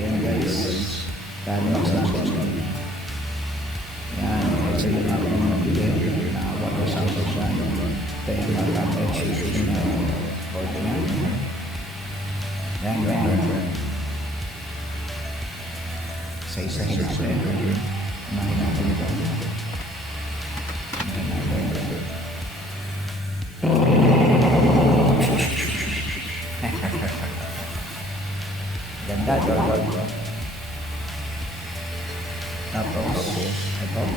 Ayan guys. Kalimaks natin. Yan. Kasi yung ako ng mabili na water sample dyan. Ito yung mga top-end shooting na board niya. Yan, yan. Isa-isahin natin. Unahin natin ito. Unahin natin. Ganda, ganda. Tapos, itong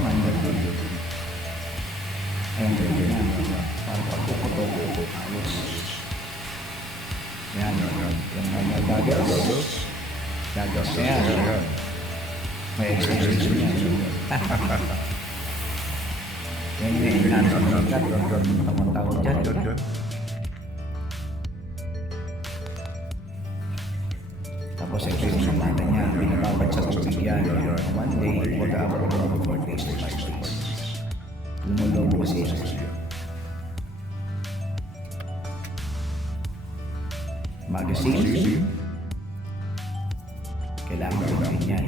mandal dito. Ayan, ganda. Para pagkukuto. Ayos. Yan, yung mga gagawin. Gagawin na yan. May extension yan. Yan yung inansa ng ikat. Tamang tawag dyan. Tapos extension natin yan. Binababad sa tubig yan. 1 day, pag-aabot ng 4 days to 5 days. Lumulong kasi yan. Magazine. Kailangan ko rin yan.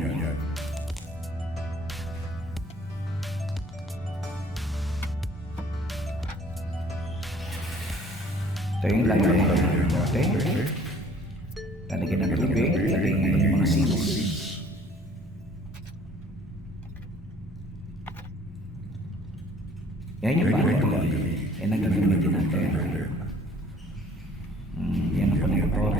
Ito yung lagay ng bote. Lalagyan ng tubig. Lalagyan ng mga seeds. Yan yung battery. Yan ang gagamitin natin. Yan ang connector.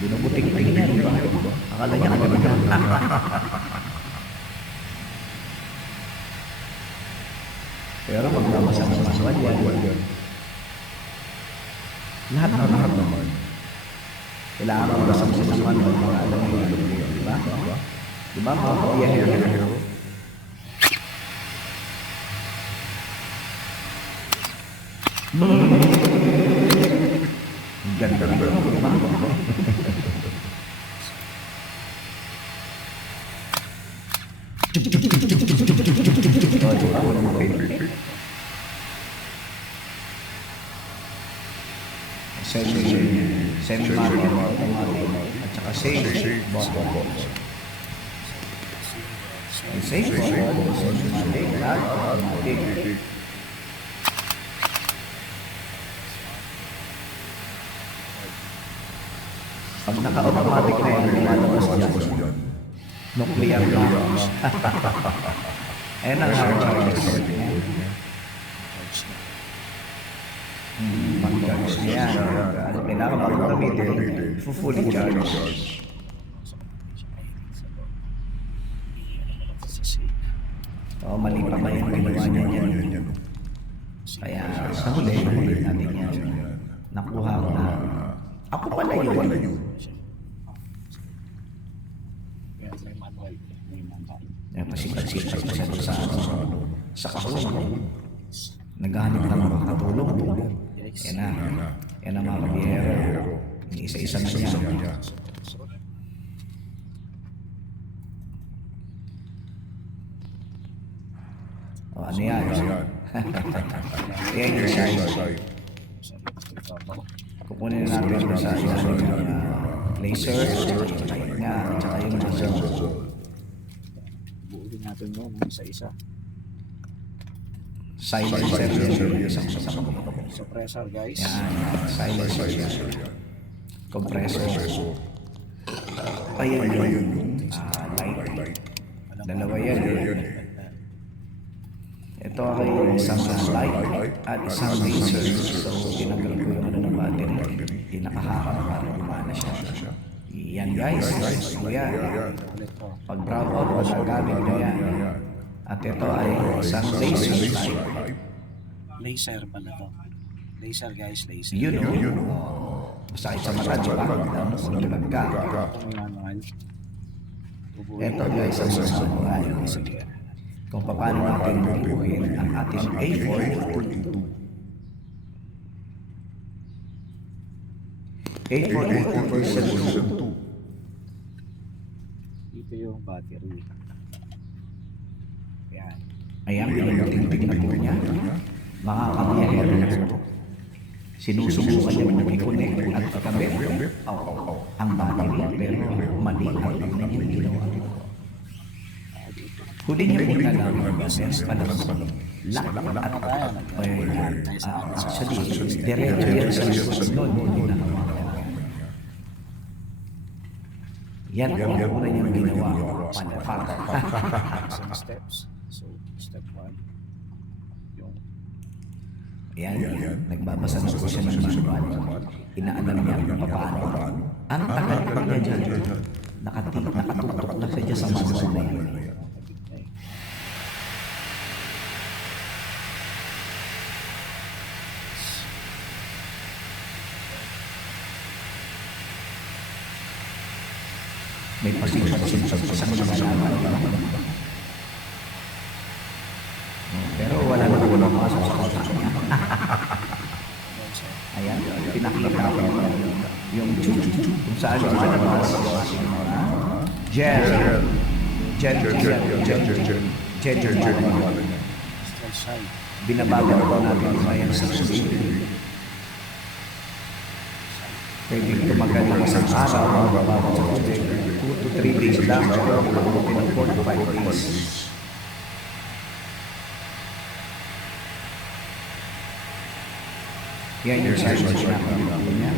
Binubuting-tingin yan, di ba? Akala niya kagamitan. Pero magmamasama-masama yan. Lahat naman. Kailangan mo masama-masama ng mga alam mo yan. Di ba? Di ba mga piyahero? Ganda na ba? Semi-manual, automatic, at saka safe bottle. Safe bottle, semi-manual, at automatic. Pag naka-automatic na yan, lumalabas dyan. Nuclear bombs. Ayan ang charges. Pag-charge niya. Kailangan bago gamitin, fully charged. So, mali pa ba yung ginawa niya yan? Kaya sa huli natin yan. Nakuha ko na. Ako pala yun. Yan, pasikat-sikat pa sa kahon. Naghahanap na mga katulong. Yan na mga kabihero. Isa-isa na niya. O, ano yan? Yan yung size. Kukunin natin sa ilalim ng laser, light nga, at saka yung muzzle. Buuin natin yun, isa-isa. Silencer yun, isang compressor guys. Yan, silencer yan. Compressor. Ayan yun. Light. Dalawa yan. Ito ay isang light at isang laser. So, tinanggal ko yung ng battery. Pinakahaka para gumana siya. Yan guys. Yan. Pag brown out, magagamit nyo yan. At ito ay isang laser light. Laser pala to. Laser guys, laser. Yun o. Masakit sa mata, di ba? Magdulag ka. Ito guys, ang manual. Kung paano natin bubuhin ang ating A482. A482. Ito yung battery. Yan. Ayan, pinutintig na po niya. Mga kabiyahero na po. Sinusubukan niya po i-connect at ikabit ang battery, pero mali ang una niyang ginawa. Huli niya po na lang ang business pala lock at actually, diretso yan sa likod nun. Hindi na yan ang una niyang ginawa. Palpak. Some steps. So, step 1. Yung Ayan, nagbabasa na po siya ng manual. Inaalam niya kung paano. Ang tagal niya dyan. Nakatutok na siya sa manual na yan. May pasipag-sipag sa nagalaman. Pero wala na po napasok sa otak niya. Ayan, pinakita ko yung tube kung saan yung malabas. Gel. straight side. Binabagal po natin bayan sa tubig. Pwedeng tumagal ng isang araw, mababad sa tubig. 2 to 3 days lang, pero mabuti ng 4 to 5 days. Yan yung size na pinakabila ko niya.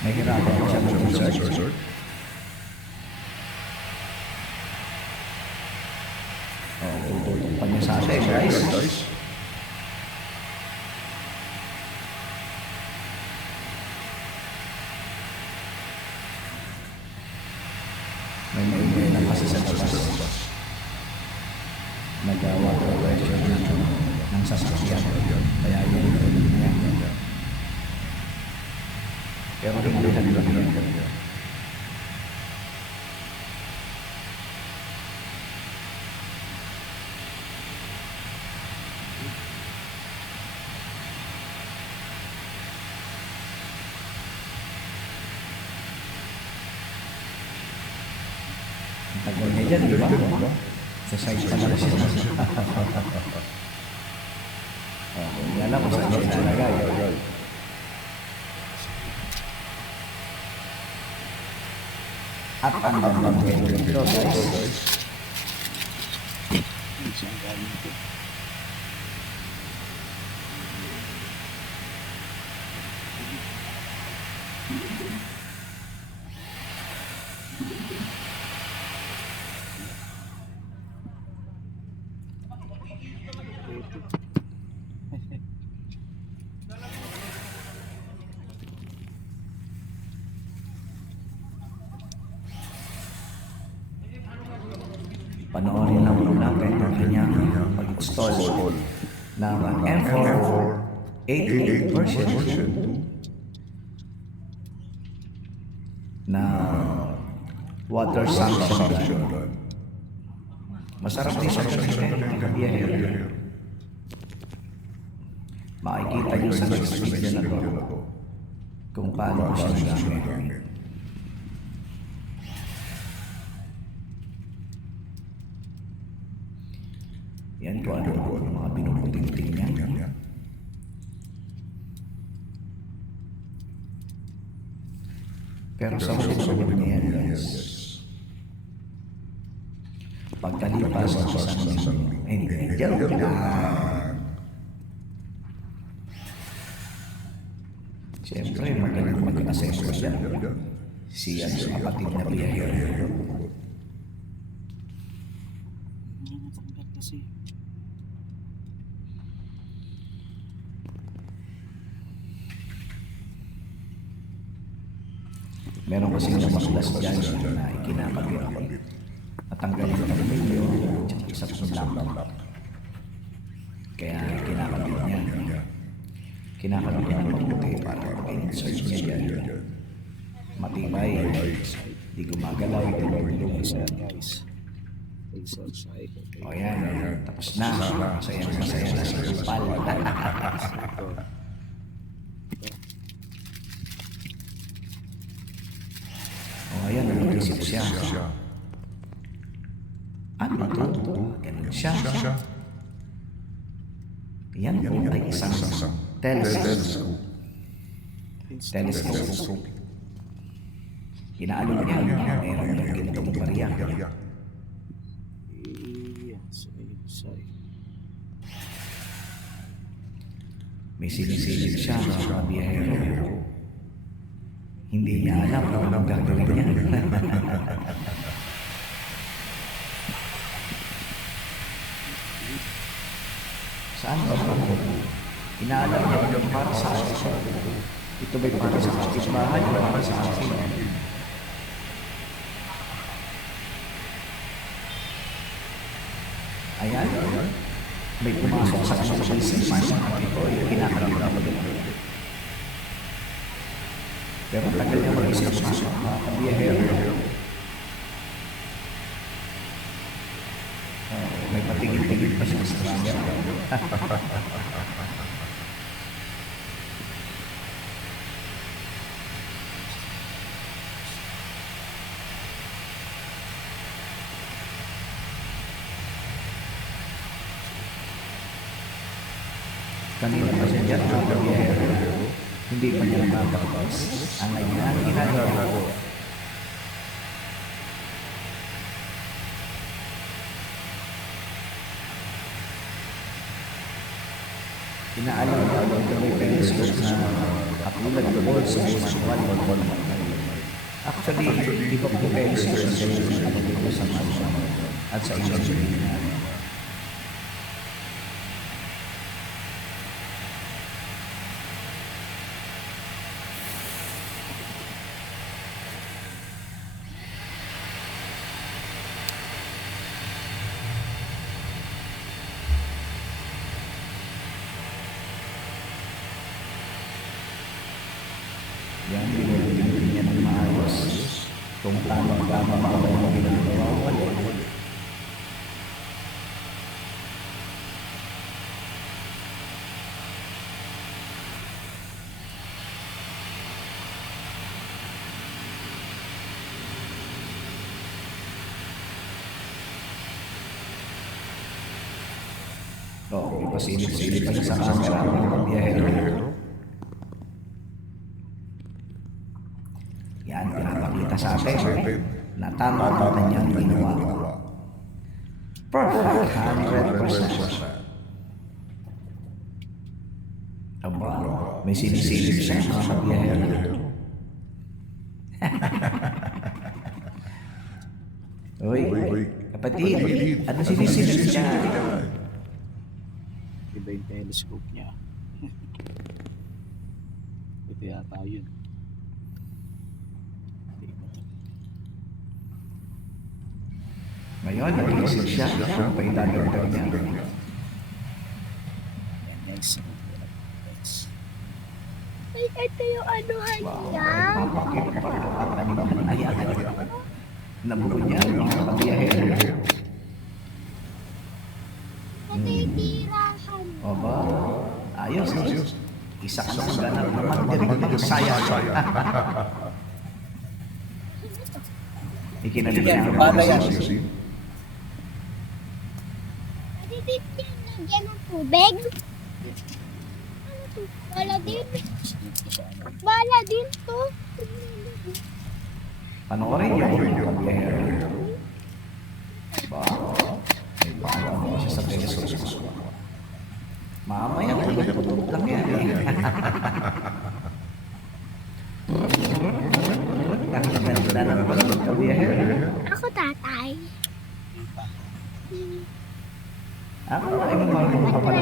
Nahihirapan ko siya mag-insert. Tututok pa niya sa atin, guys. May maingay na kasi sa labas. Nag-water pressure ng sasakyan. Kaya yun niya. Pero hindi lang yan. Ang tagal niya dyan, di ba? Sa side pa lang siya. Hindi alam kung saan siya nalagay. At ang damdam dito, guys. Siyang galing ito. Panoorin lang po natin ang kanyang pag-install ng M488 version 2 na water sanction gun. Masarap din siya kasi mga kabiyahero. Makikita niyo sa next video na to kung paano ko siya nagamit. Yan po ano mga binubuting-ting niya. Pero sa huli niya yan, guys. Pagkalipas ng isang hindi, joke na. Siyempre, magaling mag-assess ko siya. Siya sa kapatid na biyahero. Natanggal kasi. Meron kasing namaklas dyan na ikinakabit. Natanggalin ko ng video at isa po laptop. Kaya kinakabit niya. Kinakabit niya ng mabuti para pag-insert niya dyan. Matibay. Di gumagalaw. Di gumagalaw. Guys. Laser side. Okay. O yan. Tapos na. Masaya na sa kupal. O ayan. nag-isip siya. Ano to? Ganun siya. Yan po ay isang telescope. Telescope. Inaalok niya, meron niyang ginitong barya. Yes, inside. May sinisilip siya mga biyahero. Hindi niya alam kung anong gagawin niya. Saan ba ito? Inaalam niya yung para sa akin. Ito ba'y para sa kapitbahay o para sa akin? Ayan. May pumasok sa kanyang isipan at ito ay kinakalimutan mo din. Pero tagal niya mag-isip mga kabiyahero. May patigil-tigil pa siya sa camera. Kanina pa siya dyan, mga kabiyahero. Hindi pa niya nakakapos. Ang ngayon, ginagawa ko. Inaalam niya kung may telescope na katulad doon sa manual. Actually, di ba po telescope sa dito sa manual at sa engineering niya. Yan, binibigyan niya ng maayos. Kung tama-tama ba ang ginagawa ko. Ipasilip-silip pa siya sa camera ng kabiyahero. Yan, pinapakita sa atin na tama ang kanyang ginawa. Perfect, 100%. Aba, may sinisilip siya mga kabiyahero. Uy, kapatid, ano sinisilip siya? Iba yung telescope niya. Ito yata yun. Ngayon, nag-iisip siya kung paidadagdag niya. Next. Ay, ito yung anuhan niya. Papakit pa at ayan. Nabuo niya mga kabiyahero. Ito yung tirahan. Aba, ayos. Isa ka lang ganap naman dirigmang saya. Ikinalagyan ang Bala yan. Bibigyan lagyan ng tubig. Ano to? Bala din. Bala din to. Panoorin niyo mga kabiyahero. Ba, may paalam mo siya sa telescope. Mamaya, putot lang yan eh. Ang ganda ng mga kabiyahero. Ako tatay. Ako ay marunong pala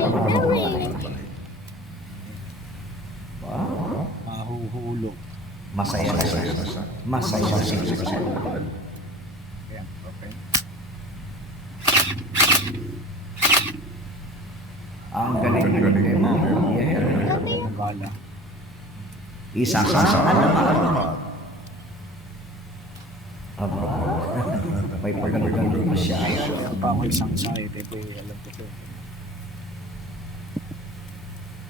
wow. Mahuhulog. Masaya na siya. Masaya siya. Ayan, okay. Ang galing-galing mo, kabiyahero. Ang bala. Isa ka, alamat. Aba, may pagano-gano pa siya. Ayan, pa ako isang side. Ito yung alam ko ito.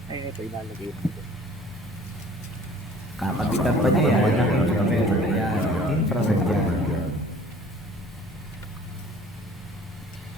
Ay, ito ilalagay ko. Kakabitan pa niya yan. Ang infrared na yan. Infrared yan.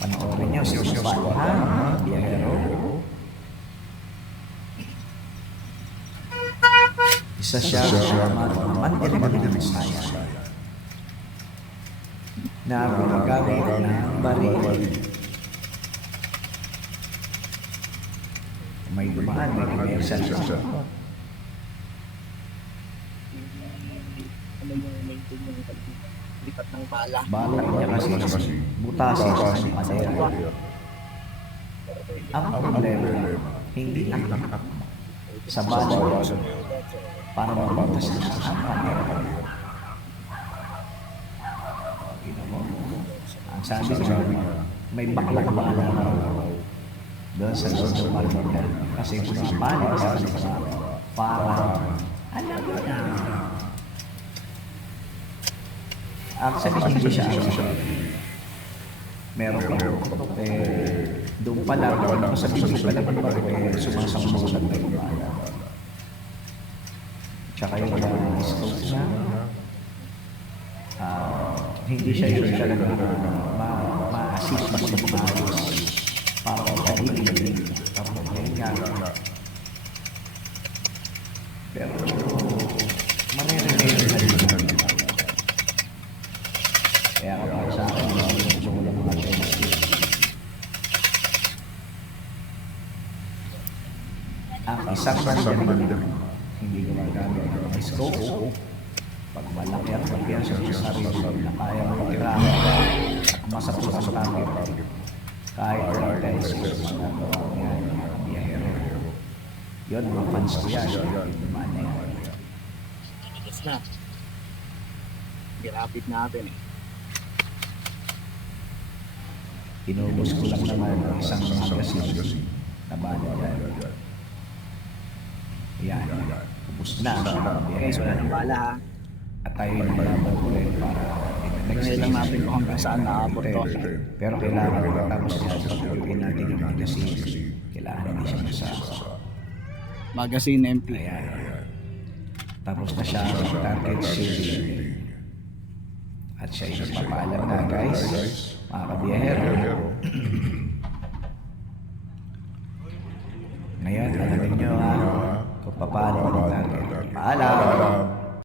Panoorin nyo si Suban, ha? Biyahero. Isa siya sa mga mandirigin ng Bisaya na gumagamit ng baril. May dumaan, may reversal siya. Ano yung maintain yung lipat ng bala? Bala niya kasi butasin sa madera. Ang problema, hindi lang sa bala para mabutas na ang madera. Ang sabi ko, may baklang bala doon sa loob ng baril kasi pumapalit sa kanila para alam mo na. Actually, hindi siya meron pa doon pa lang sa bibig pa lang sumasang-musang na yung bala. Tsaka yung scope niya, hindi siya yung talaga ma-assist mas para kaibig. Tapos yan nga. Pero maririnig na rin. Kaya kapag sa akin, gusto ko lang mga ang isang mandarin, hindi gumagamit ng scope. Pag malaki ang pagpiyansa sa sarili na kaya magkirahan at masapos ang target, kahit ang telescope na nagawa niya ng biyahero. Yun, mga fans ko yan. Dumaan na yan. Yes na. Dirapit natin eh. Inubos ko lang naman ang isang magazine na bala dyan. Yan. Ubus na ang mga Okay, so biyahero. ng bala ha. At tayo yung laban ulit para Tingnan lang natin kung hanggang saan naabot to. pero kailangan tapos niya pagpapin natin yung magazine. Kailangan hindi siya masasa. Magazine empty. Ayan. Tapos na siya ang target shooting. At siya yung nagpapaalam na guys, mga kabiyahero.